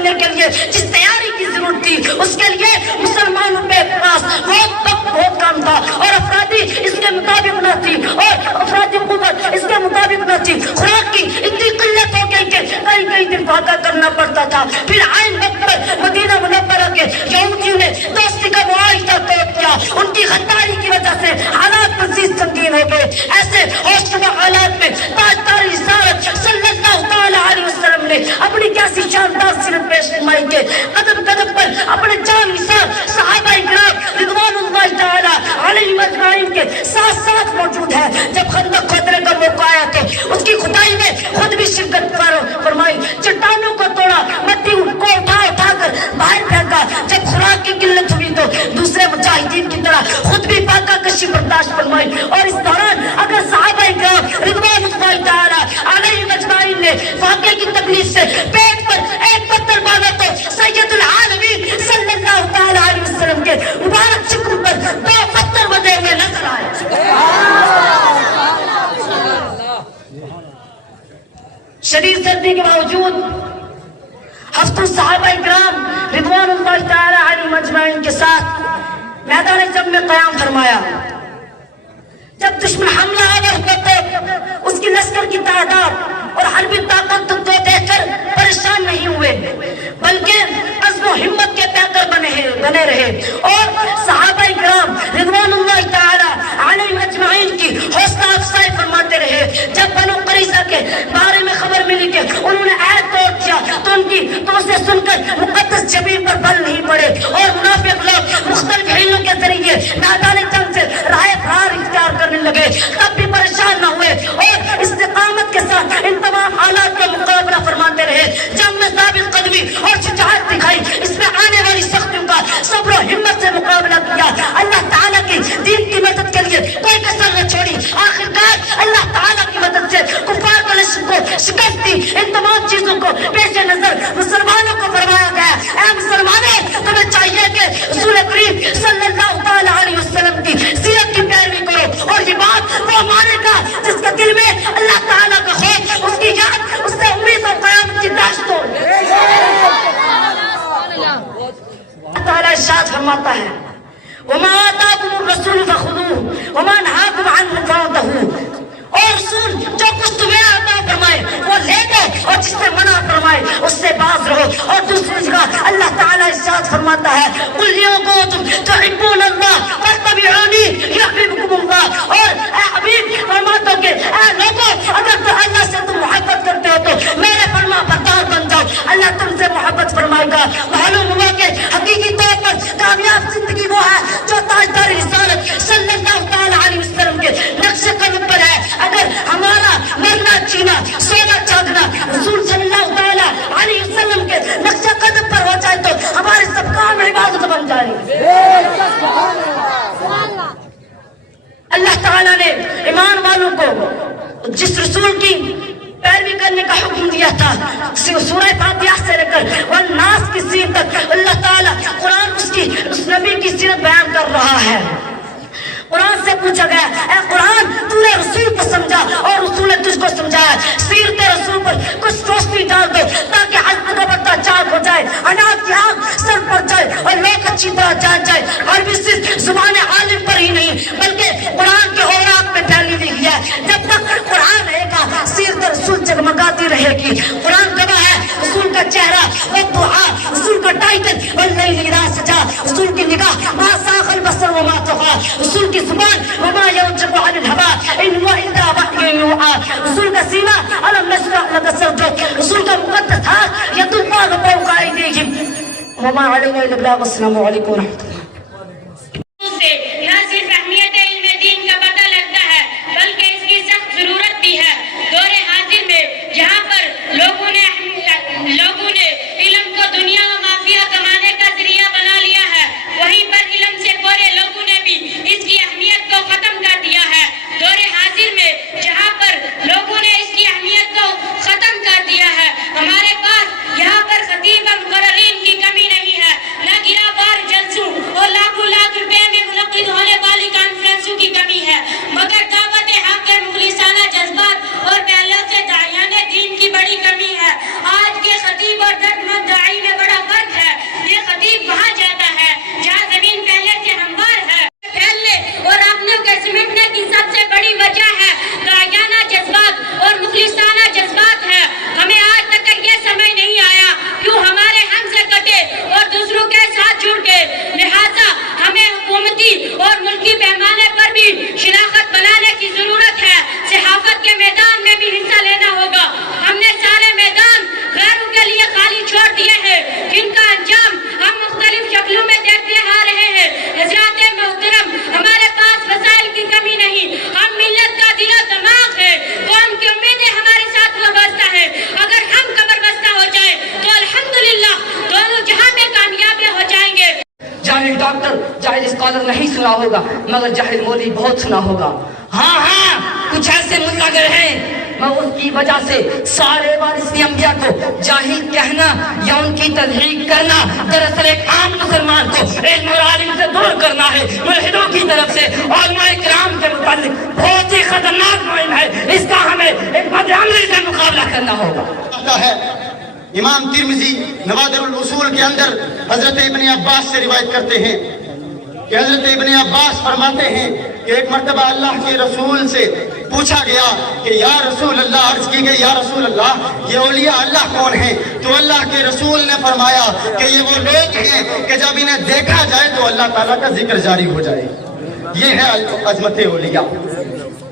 بننے کے لیے جس تیاری کی ضرورت تھی اس کے لیے مسلمانوں کے پاس بہت کام تھا، اور افرادی اس کے مطابق نہ تھی، اور افرادی قوت اس کے مطابق نہ تھی۔ خوراک کی اتنی قلت ہو گئی کہ کئی دن بھاگا کرنا پڑتا تھا۔ پھر عین وقت پر مدینہ منورہ کے یہودیوں نے دوستی کا معاہدہ توڑ دیا، ان کی غداری کی وجہ سے حالات مزید سنگین ہو گئے۔ ایسے ہوشربا حالات میں تاجدار رسالت صلی اللہ تعالی علیہ وسلم نے اپنی کیسی شاندار سیرت پیش فرمائی کہ قدم قدم پر اپنے جان نثار صحابہ کرام رضوان اللہ تعالی علیہم اجمعین کے ساتھ موجود ہے۔ جب خندق کھودنے کا موقع آیا تو اس کی کھدائی میں خود بھی شرکت فرمائی، چٹانوں کو توڑا، مٹی کو اٹھا کر باہر پھینکا۔ جب خوراک کی قلت ہوئی تو دوسرے مجاہدین کی طرح خود بھی فاقہ کشی برداشت فرمائی، اور اس دوران اگر صحابہ کرام رضوان اللہ تعالی علیہم اجمعین نے فاقے کی تکلیف سے پیٹ پر ایک پتھر باندھا تو سید العالمین صلی اللہ تعالی علیہ وسلم کے مبارک شکم پر 2 پتھر بدے ہوئے نظر آئے۔ شدید سردی کے باوجود ہفتوں صحابہ کرام رضوان اللہ تعالی علیہم اجمعین کے ساتھ میدان جنگ میں قیام فرمایا۔ جب دشمن حملہ آور ہوا تو اس کی لشکر کی تعداد اور حربی طاقت کو دیکھ کر پریشان نہیں ہوئے، بلکہ عزم و ہمت کے پیکر بنے رہے، اور صحابہ کرام رضوان اللہ تعالی علیہم اجمعین کی حوصلہ افزائی فرماتے رہے۔ جب بنو قریظہ کے بارے میں خبر ملی کہ انہوں نے عہد توڑ دیا تو اسے سن کر مقدس جبین پر بل نہیں پڑے، اور منافق لوگ مختلف حیلوں کے ذریعے میدان جنگ سے راہ فرار اختیار کرنے لگے، تب بھی پریشان نہ ہوئے اور استقامت کے ساتھ ان تمام حالات کا مقابلہ فرماتے رہے۔ جنگ میں ثابت قدمی اور شجاعت دکھائی، اس میں آنے والی سختیوں کا صبر و ہمت سے مقابلہ کیا، اللہ تعالیٰ کی دین کی مدد کے لیے کوئی کسر نہ چھوڑی۔ آخرکار اللہ تعالیٰ کی مدد سے کفار کو شکست دی۔ ان تمام چیزوں کو پیش نظر مسلمانوں کو فرمایا گیا، اے مسلمانوں، تمہیں چاہیے کہ رسول کریم صلی اللہ تعالی علیہ وسلم کی سیرت کی پیروی کرو، اور یہ بات وہ مانے گا جس کے دل میں اللہ تعالیٰ کا خوف، اس کی یاد، اس سے امید اور قیامت کی داشت ہو۔ اللہ تعالیٰ ارشاد فرماتا ہے وَمَا آتَاكُمُ الرَّسُولُ فَخُذُوهُ وَمَا نَهَاكُمْ عَنْهُ فَانتَهُوا، اور رسول جو کچھ تمہیں عطا فرمائے وہ لے لو، اور جس سے منع فرمائے اس سے باز رہو۔ اور دوسری جگہ اللہ تعالیٰ ارشاد فرماتا ہے قُلْ إِن كُنتُمْ تُحِبُّونَ اللَّهَ فَاتَّبِعُونِي يُحْبِبْكُمُ اللَّهُ، اور اے حبیب فرماتا کہ اے لوگوں، اگر تو اللہ سے تم محبت کرتے ہو تو میرے فرما بردار بن جاؤ، اللہ تم سے محبت فرمائے گا۔ معلوم ہوا کہ حقیقی طور پر کامیاب زندگی وہ ہے جو تاجدار رسالت صلی اللہ تعالی علیہ وسلم کے نقش قدم پر ہے۔ اگر ہمارا مرنا جینا سونا جاگنا رسول صلی اللہ تعالی علیہ وسلم کے نقش قدم پر ہو جائے تو ہمارے سب کام عبادت بن جائے گی۔ اللہ تعالیٰ نے ایمان والوں کو جس رسول کی پیروی کرنے کا حکم دیا تھا، سورہ فاتحہ سے لے کر والناس کی سیرت تک، اللہ تعالیٰ قرآن اس نبی کی سیرت بیان کر رہا ہے۔ قرآن سے پوچھا گیا اے قرآن تو نے رسول کو سمجھا اور رسول نے تجھ کو سمجھایا، سیرت رسول پر کچھ روشنی ڈال دو تاکہ حلق کا پتہ چاک ہو جائے، اناج کی آنکھ سر پر جائے اور لوگ اچھی طرح جان جائے۔ عربی صرف زبان عالم پر ہی نہیں بلکہ قرآن کے اوراق میں پھیلی ہوئی ہے۔ جب تک قرآن رہے گا سیرت رسول جگمگاتی رہے گی۔ قرآن گواہ ہے رسول کا چہرہ والضحیٰ، رسول کا ٹائٹل واللیل اذا سجا، رسول کی نگاہ ما ساق البصر وما طغى، رسول کی زبان وما ينطق عن الهوى ان هو الا وحي يوحى، رسول کا سینہ الم نشرح لك صدرك، رسول کا مقدس ہاتھ ید اللہ فوق ایدیہم وما علینا الا البلاغ۔ السلام علیکم ورحمۃ اللہ۔ نہ صرف اہمیت علم دین کا پتہ لگتا ہے بلکہ اس کی سخت ضرورت بھی ہے۔ دور حاضر میں جہاں پر لوگوں نے علم کو دنیا و مافیہ کمانے کا ذریعہ بنا لیا ہے، وہیں پر علم سے گورے لوگوں نے بھی اس کی اہمیت کو ختم کر دیا ہے۔ دور حاضر میں جہاں پر لوگوں نے اس کی اہمیت کو ختم کر دیا ہے، ہمارے پاس یہاں پر خطیب و مقررین کی کمی نہیں ہے، نہ گرا بار جلسوں سنا ہوگا مگر جاہل مولوی بہت سنا ہوگا. ہاں ہاں کچھ ایسے ملاگر ہیں مگر اس کی وجہ سے سارے وارث انبیاء کو جاہل کہنا یا ان کی تضحیق کرنا دراصل ایک عام مسلمان کو علم اور عالم سے دور کرنا ہے ملحدوں کی طرف سے. علماء کرام کے متعلق بہت ہی خطرناک مہم ہے, اس کا ہمیں ایک بدعملی سے مقابلہ کرنا ہوگا. ہے امام ترمذی نوادر الوصول کے اندر حضرت ابن عباس سے روایت کرتے ہیں کہ حضرت ابن عباس فرماتے ہیں کہ ایک مرتبہ اللہ کے رسول سے پوچھا گیا کہ یا رسول اللہ, عرض کی گئی یا رسول اللہ یہ اولیاء اللہ کون ہیں؟ تو اللہ کے رسول نے فرمایا کہ یہ وہ لوگ ہیں کہ جب انہیں دیکھا جائے تو اللہ تعالیٰ کا ذکر جاری ہو جائے. یہ ہے عظمت اولیاء.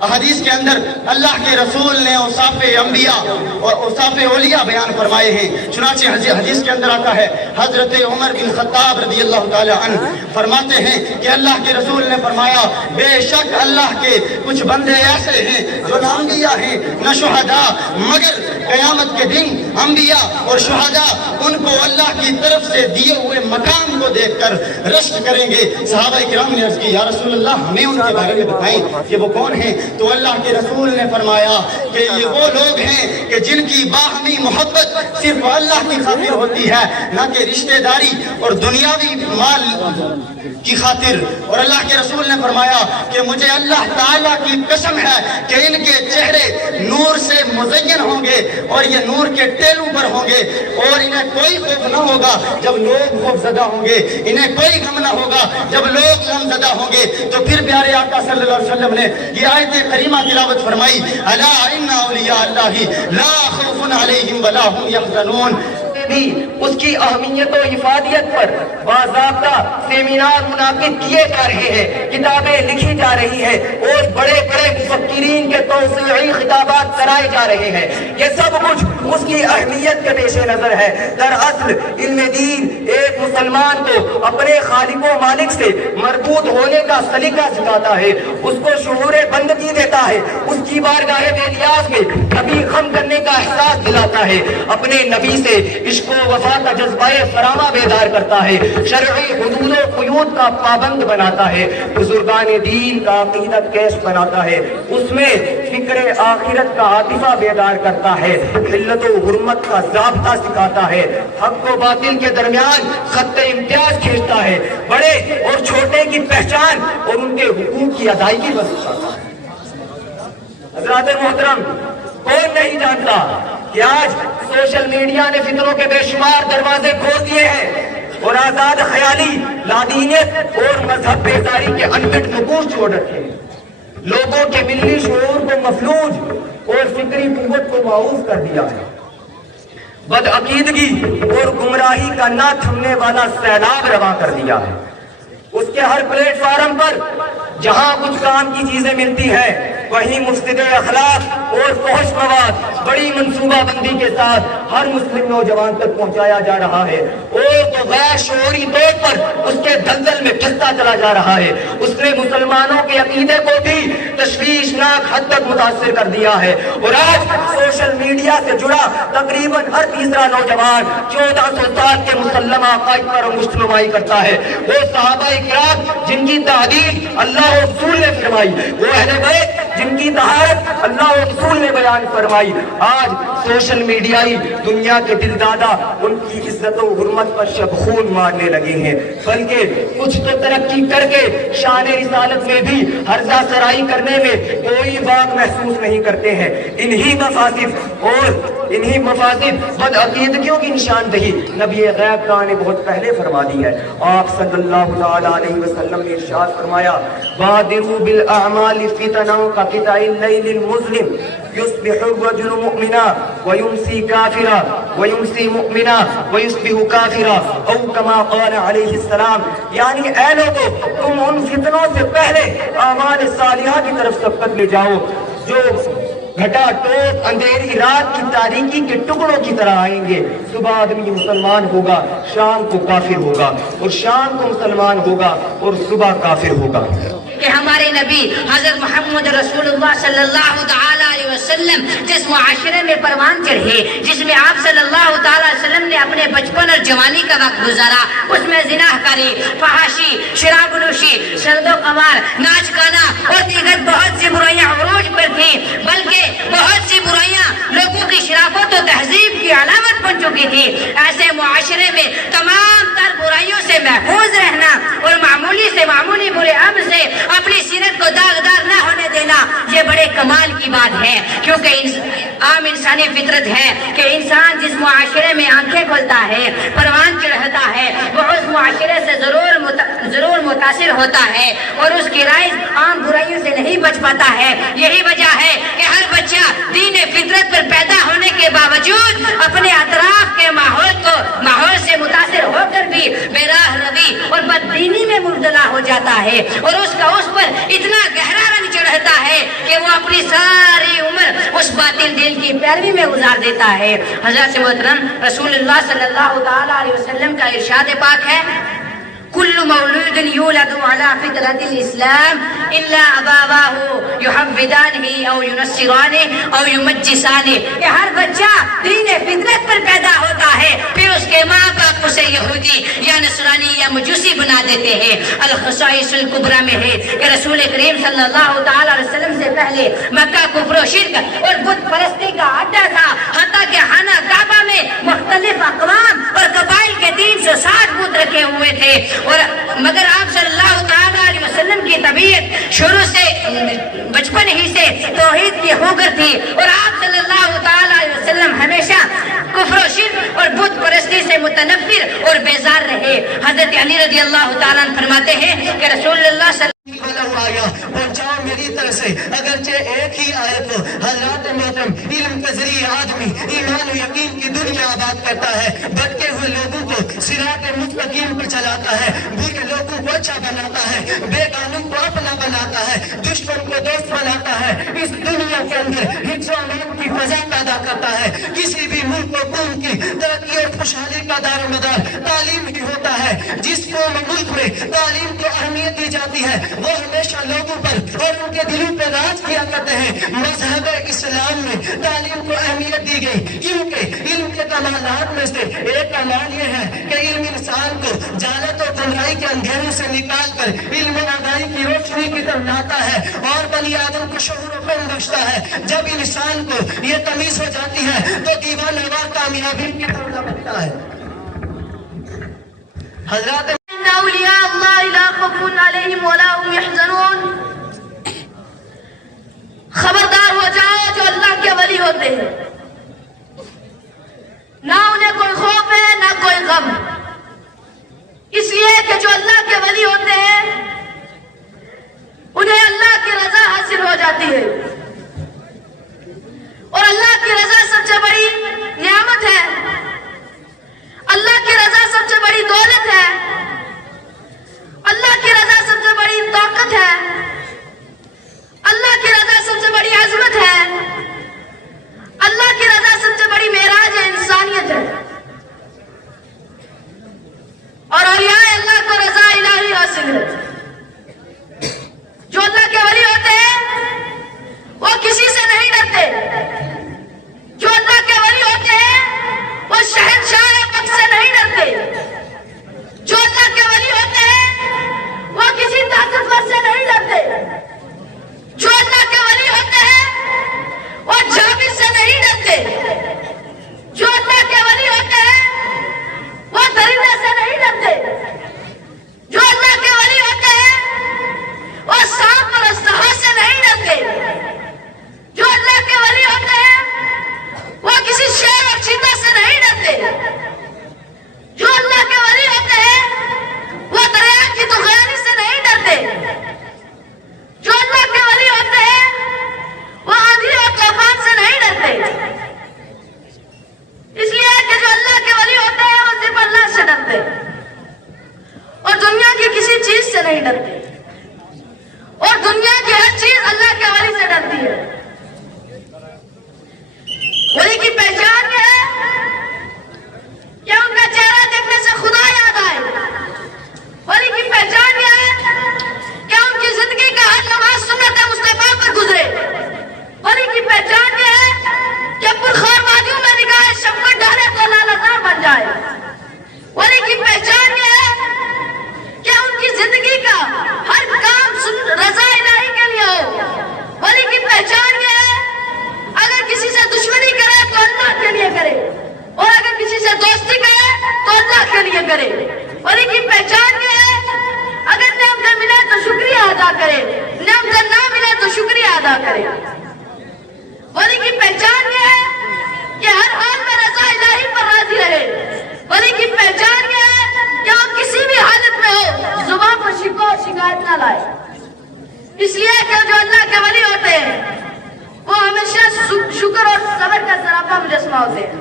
احادیث کے اندر اللہ کے رسول نے اوصاف انبیاء اور اوصاف اولیاء بیان فرمائے ہیں. چنانچہ حدیث کے اندر آتا ہے حضرت عمر بن خطاب رضی اللہ تعالی عنہ فرماتے ہیں کہ اللہ کے رسول نے فرمایا بے شک اللہ کے کچھ بندے ایسے ہیں جو نہ انبیاء ہیں نہ شہداء, مگر قیامت کے دن انبیاء اور شہداء ان کو اللہ کی طرف سے دیے ہوئے مقام کو دیکھ کر رشک کریں گے. صحابہ کرام نے عرض کی یا رسول اللہ ہمیں ان کے بارے میں بتائیں کہ وہ کون ہیں؟ تو اللہ کے رسول نے فرمایا کہ یہ وہ لوگ ہیں کہ جن کی باہمی محبت صرف اللہ کی خاطر ہوتی ہے, نہ کہ رشتہ داری اور دنیاوی مال کی خاطر. اور اللہ کے رسول نے فرمایا کہ مجھے اللہ تعالیٰ کی قسم ہے کہ ان کے چہرے نور سے مزین ہوں گے اور یہ نور کے ٹیلوں پر ہوں گے, اور انہیں کوئی خوف نہ ہوگا جب لوگ خوف زدہ ہوں گے, انہیں کوئی غم نہ ہوگا جب لوگ غم زدہ ہوں گے. تو پھر پیارے آقا صلی اللہ علیہ وسلم نے یہ آیت کریمہ تلاوت فرمائی الا ان اولیاء اللہ لا خوف علیہم ولا هم یحزنون. بھی اس کی اہمیت و افادیت پر باضابطہ سیمینار منعقد کیے جا رہے ہیں, کتابیں لکھی جا رہی ہیں اور بڑے بڑے مفکرین کے توسیعی خطابات کرائے جا رہے ہیں. یہ سب کچھ اس کی اہمیت کے پیش نظر ہے. دراصل علم دین ایک مسلمان کو اپنے خالق و مالک سے مربوط ہونے کا سلیقہ سکھاتا ہے, اس کو شعور بندگی دیتا ہے, اس کی بارگاہ بے نیاز میں کبھی غم کرنے کا احساس دلاتا ہے, اپنے نبی سے عشق و وفا کا جذبہ فرامہ بیدار کرتا ہے, شرعی حدود و قیود کا پابند بناتا ہے, بزرگان دین کا عقیدت کیش بناتا ہے, اس میں فکر آخرت کا عاطفہ بیدار کرتا ہے, حلت و حرمت کا ضابطہ سکھاتا ہے, حق و باطل کے درمیان خط امتیاز کھینچتا ہے, بڑے اور چھوٹے کی پہچان اور ان کے حقوق کی ادائیگی پر سکھاتا ہے. حضرات محترم, کون نہیں جانتا کہ آج سوشل میڈیا نے فطروں کے بے شمار دروازے کھول دیے ہیں اور آزاد خیالی, لادینیت اور مذہب بیزاری کے انفٹ نقوش چھوڑ رکھے ہیں. لوگوں کے ملی شعور کو مفلوج اور فکری قوت کو معوف کر دیا ہے. بدعقیدگی اور گمراہی کا نہ تھمنے والا سیلاب رواں کر دیا ہے. اس کے ہر پلیٹ فارم پر جہاں کچھ کام کی چیزیں ملتی ہیں وہیں مفسد اخلاق اور فحش مواد بڑی منصوبہ بندی کے ساتھ ہر مسلم نوجوان تک پہنچایا جا رہا ہے, اور تو غیر شعوری طور پر اس کے دلدل میں پھنستا چلا جا رہا ہے. اس نے مسلمانوں کے عقیدے کو بھی تشویشناک حد تک متاثر کر دیا ہے, اور آج سوشل میڈیا سے جڑا تقریباً ہر تیسرا نوجوان 1400 سال کے مسلمہ عقائد پر مشت نمائی کرتا ہے. وہ صحابہ کرام جن کی تعدیل اللہ و رسول نے فرمائی, وہ اہل بیت جن کی طہارت اللہ و رسول نے بیان فرمائی, آج سوشل میڈیائی دنیا کے دل دادا ان کی عزت و حرمت پر شب خون مارنے لگے ہیں, بلکہ کچھ تو ترقی کر کے شان رسالت میں بھی ہرزہ سرائی کرنے میں کوئی بات محسوس نہیں کرتے ہیں. انہی مفاسد بدعقیدگیوں کی نشاندہی نبی غیب کا نے بہت پہلے فرما دی ہے. آپ صلی اللہ تعالی علیہ وسلم نے ارشاد فرمایا بادروا بالاعمال فتنا كقطع الليل المظلم يصبح الرجل مؤمنا ويمسي كافرا ويمسي مؤمنا ويصبح كافرا او كما قال عليه السلام. یعنی اے لوگو, تم ان فتنوں سے پہلے اعمال صالحہ کی طرف سبقت لے جاؤ جو گھٹا ٹوٹ اندھیری رات کی تاریکی کے ٹکڑوں کی طرح آئیں گے. صبح آدمی مسلمان ہوگا, شام کو کافر ہوگا, اور شام کو مسلمان ہوگا اور صبح کافر ہوگا. کہ ہمارے ہمارے نبی حضرت محمد رسول اللہ صلی اللہ تعالی علیہ وسلم جس معاشرے میں پروان چڑھے، جس میں آپ صلی اللہ تعالی علیہ وسلم نے اپنے بچپن اور جوانی کا وقت گزارا، اس میں زنا کاری، فحاشی، شراب نوشی، شرد و قمار، ناچ گانا اور دیگر بہت سی برائیاں عروج پر تھیں، بلکہ بہت سی برائیاں لوگوں کی شرافت و تہذیب کی علامت بن چکی تھی۔ ایسے معاشرے میں تمام تر برائیوں سے محفوظ رہنا اور معمولی سے معمولی برے عمل سے اپنی سیرت کو داغدار نہ ہونے دینا، یہ بڑے کمال کی بات ہے، کیونکہ عام انسانی فطرت ہے کہ انسان جس معاشرے میں آنکھیں کھولتا ہے، پروان چڑھتا ہے، وہ اس معاشرے سے ضرور متاثر ہوتا ہے اور اس کی رائے عام برائیوں سے نہیں بچ پاتا ہے۔ یہی وجہ ہے کہ ہر بچہ دین فطرت پر پیدا ہونے کے باوجود اپنے اطراف کے ماحول سے متاثر ہو کر بھی بے راہ روی اور بددینی میں مبتلا ہو جاتا ہے اور اس پر اتنا گہرا رنگ چڑھتا ہے کہ وہ اپنی ساری عمر اس باطل دین کی پیروی میں گزار دیتا ہے۔ حضرت محترم رسول اللہ صلی اللہ تعالی علیہ وسلم کا ارشاد پاک ہے، كل مولود يولد على فطرة الإسلام إلا أبواه يحودانه أو ينصرانه أو يمجسانه، کہ ہر بچہ دین فطرت پر پیدا ہوتا ہے، پھر اس کے ماں باپ اسے یہودی یا نصرانی یا مجوسی بنا دیتے ہیں۔ الخصائص الکبریٰ میں ہے کہ رسول کریم صلی اللہ تعالی علیہ وسلم سے پہلے مکہ کفر و شرک اور بت پرستی کا اڈا تھا، حتیٰ کہ خانہ کعبہ میں مختلف اقوام اور قبائل کے 360 بت رکھے ہوئے تھے، اور مگر آپ صلی اللہ تعالی علیہ وسلم کی طبیعت شروع سے بچپن ہی سے توحید کی ہوگر تھی، اور آپ صلی اللہ تعالی علیہ وسلم ہمیشہ کفر و شرک اور بت پرستی سے متنفر اور بیزار رہے۔ حضرت علی رضی اللہ تعالیٰ عنہ فرماتے ہیں کہ رسول اللہ صلی پہنچاؤ میری طرف سے اگرچہ ایک ہی آیت ہو۔ حضرات محترم، علم کے ذریعے آدمی ایمان و یقین کی دنیا آباد کرتا ہے، بھٹکے ہوئے لوگوں کو صراط مستقیم پر چلاتا ہے، برے لوگوں کو اچھا بناتا ہے، بے قانون کو اپنا بناتا ہے، دشمن کو دوست بناتا ہے، اس دنیا کے اندر حفظ و امن کی فضا پیدا کرتا ہے۔ کسی بھی ملک و قوم کی ترقی اور خوشحالی کا دار و مدار تعلیم ہی ہوتا ہے۔ جس قوم ملک میں تعلیم کو اہمیت دی جاتی ہے، وہ ہمیشہ لوگوں پر اور ان کے دلوں پہ راج کیا کرتے ہیں۔ مذہب اسلام میں تعلیم کو اہمیت دی گئی، کیونکہ علم کے کمالات میں سے ایک کمال یہ ہے کہ علم انسان کو جہالت اور گمراہی کے اندھیروں سے نکال کر علم و آگاہی کی روشنی کی طرف لاتا ہے اور بنی آدم کو شعور و فہم بخشتا ہے۔ جب انسان کو یہ تمیز ہو جاتی ہے تو دیوانہ وار کامیابی کی طرف لپکتا ہے۔ حضرات اولیاء اللہ لا خوف علیہم ولا هم يحزنون، خبردار ہو جاؤ جو اللہ کے ولی ہوتے ہیں، نہ انہیں کوئی خوف ہے نہ کوئی غم، اس لیے کہ جو اللہ کے ولی ہوتے ہیں انہیں اللہ کی رضا حاصل ہو جاتی ہے، اور اللہ کی رضا سب سے بڑی نعمت ہے، اللہ کی رضا سب سے بڑی دولت ہے، اللہ کی رضا سب سے بڑی طاقت ہے، اللہ کی رضا سب سے بڑی عظمت ہے، اللہ کی رضا سب سے بڑی معراج انسانیت ہے، اور اولیاء اللہ کو رضا الہی حاصل ہے۔ جو اللہ کے ولی ہوتے ہیں وہ کسی سے نہیں ڈرتے، جو اللہ کے ولی ہوتے ہیں وہ شہنشاہ وقت سے نہیں ڈرتے، جو اللہ کے ولی ہوتے ہیں وہ کسی طاقتور سے نہیں ڈرتے، جو اللہ کے ولی ہوتے ہیں وہ جابر سے نہیں ڈرتے، جو اللہ کے ولی ہوتے ہیں وہ درندے سے نہیں ڈرتے، جو اللہ کے ولی ہوتے ہیں عطا کرے. ولی کی پہچان یہ ہے کہ ہر حال میں رضا الہی پر راضی رہے. ولی کی پہچان یہ ہے کہ وہ کسی بھی حالت میں ہو زبان پر شکوہ اور شکایت نہ لائے. اس لیے کہ جو اللہ کے ولی ہوتے ہیں وہ ہمیشہ شکر اور صبر کا سراپا مجسمہ ہوتے ہیں.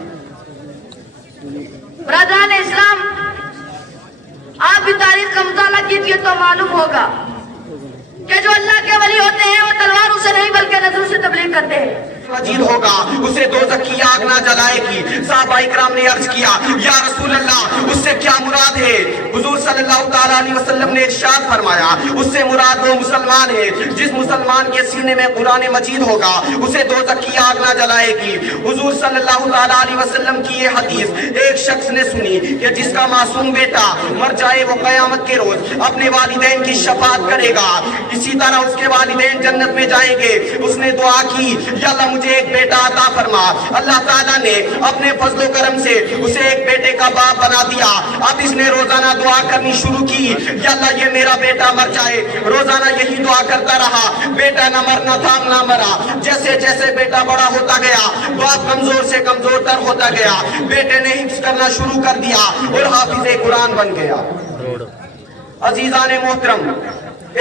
برادران اسلام، آپ بھی تاریخ کا مطالعہ کیجیے تو معلوم ہوگا کہ جو اللہ کے ولی ہوتے ہیں وہ تلواروں سے نہیں بلکہ نظروں سے تبلیغ کرتے ہیں. مجید ہوگا، اسے دوزخ کی آگ نہ جلائے گی. صحابہ اکرام نے عرض کیا یا رسول اللہ اس سے کیا مراد ہے؟ حضور صلی اللہ تعالیٰ علیہ وسلم نے ارشاد فرمایا اس سے مراد وہ مسلمان ہے جس مسلمان کے سینے میں قرآن مجید ہوگا اسے دوزخ کی آگ نہ جلائے گی. حضور صلی اللہ تعالیٰ علیہ وسلم کی یہ حدیث ایک شخص نے سنی کہ جس کا معصوم بیٹا مر جائے وہ قیامت کے روز اپنے والدین کی شفاعت کرے گا، اسی طرح اس کے والدین جنت میں جائیں گے. اس نے دعا کی یا اللہ مجھے ایک بیٹا عطا فرما. اللہ تعالیٰ نے اپنے فضل و کرم سے اسے ایک بیٹے کا باپ بنا دیا. اب اس نے روزانہ دعا کرنی شروع کی یا اللہ یہ میرا بیٹا مر جائے. روزانہ یہی دعا کرتا رہا، بیٹا نہ مرنا تھا نہ مرا. جیسے جیسے بیٹا بڑا ہوتا گیا باپ کمزور سے کمزور تر ہوتا گیا. بیٹے نے حفظ کرنا شروع کر دیا اور حافظ قرآن بن گیا. عزیزان محترم،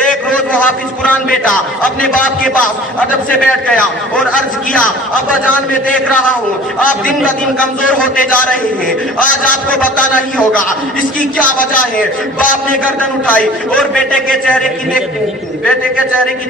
ایک روز وہ حافظ قرآن بیٹا اپنے باپ کے پاس ادب سے بیٹھ گیا اور عرض کیا ابا جان میں دیکھ رہا ہوں آپ دن بہ دن کمزور ہوتے جا رہے ہیں، آج آپ کو بتانا ہی ہوگا اس کی کیا وجہ ہے. باپ نے گردن اٹھائی اور بیٹے کے چہرے کی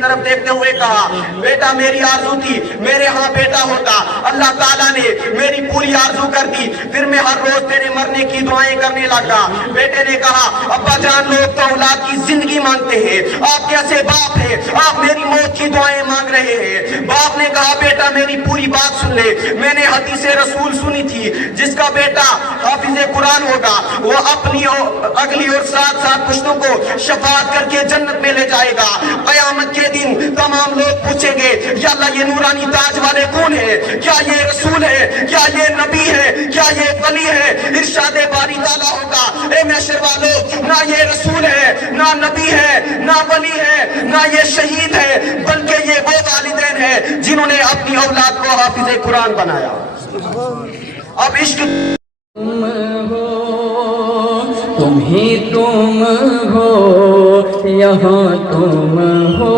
طرف دیکھتے ہوئے کہا بیٹا میری آرزو تھی میرے ہاں بیٹا ہوتا، اللہ تعالیٰ نے میری پوری آرزو کر دی، پھر میں ہر روز تیرے مرنے کی دعائیں کرنے لگا. بیٹے نے کہا ابا جان لوگ تو اولاد کی زندگی مانگتے ہیں، آپ کیسے باپ ہیں آپ میری موت کی دعائیں مانگ رہے ہیں. باپ نے کہا بیٹا میری پوری بات سن لے، میں نے حدیث رسول سنی تھی جس کا بیٹا حافظ قرآن ہوگا وہ اپنی اگلی اور ساتھ پشتوں کو شفاعت کر کے جنت میں لے جائے گا. قیامت کے دن تمام لوگ پوچھیں گے یا اللہ یہ نورانی تاج والے کون ہیں؟ کیا یہ رسول ہے؟ کیا یہ نبی ہے؟ کیا یہ ولی ہے؟ ارشاد باری تعالیٰ ہوگا اے محشر والو نہ یہ رسول ہے نہ نبی ہے نہ ولی ہے نہ یہ شہید ہے، بلکہ یہ وہ والدین ہیں جنہوں نے اپنی اولاد کو حافظ قرآن بنایا. اب عشق تم ہو، تم ہی تم ہو، یہاں تم ہو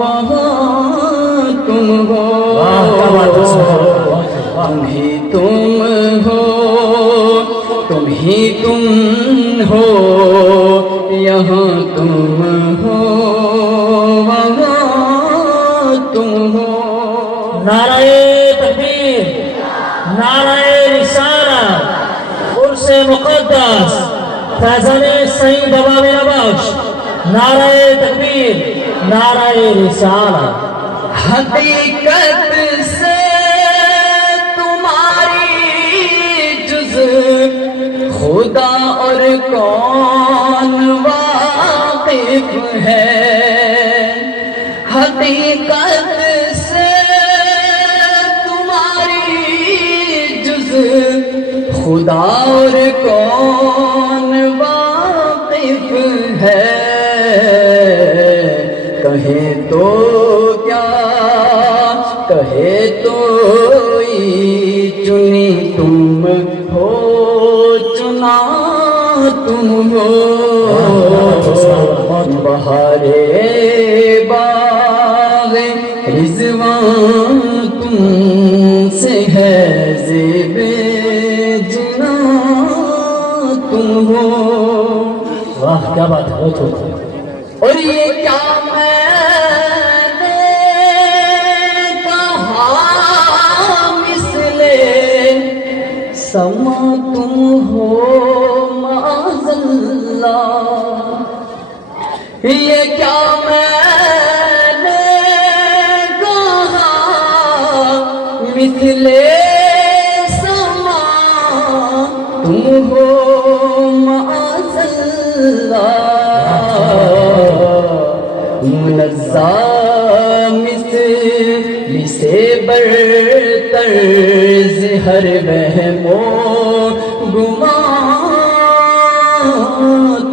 وہاں تم ہو، تم ہی تم ہو، تم ہی تم ہو، یہاں تم ہو وہاں تم ہو. نعرہ تکبیر، نعرہ رسالت، عرس مقدس، فیضان سعید بابا نبخش. نعرہ تکبیر، نعرہ رسالت. حقیقت سے تمہاری جز خدا اور کون واقف ہے. حقیقت سے تمہاری جز خدا اور کون واقف ہے. کہیں تو کیا کہے تو چنی تم ہو، چنا تم ہو. بہارے باغ رضوان تم سے ہے، زیب جنا تم ہو. واہ کیا بات ہے، بہت ہوتا ہے. اور یہ کیا میں نے کہا مثل سما تم ہو معاذ اللہ. یہ کیا میں نے کہا مثل سما تم ہو معاذ اللہ. منزہ مثل سے برتر ہر وہم و گمان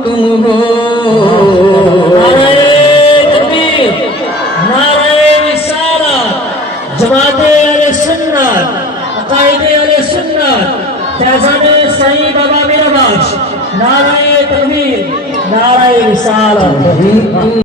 تم ہو. نعرہ تکبیر، نعرہ رسالت. اہل سنت، عقائد اہل سنت، فیضان سعید بابا میرا باش، نعرہ تکبیر، نعرہ رسالت.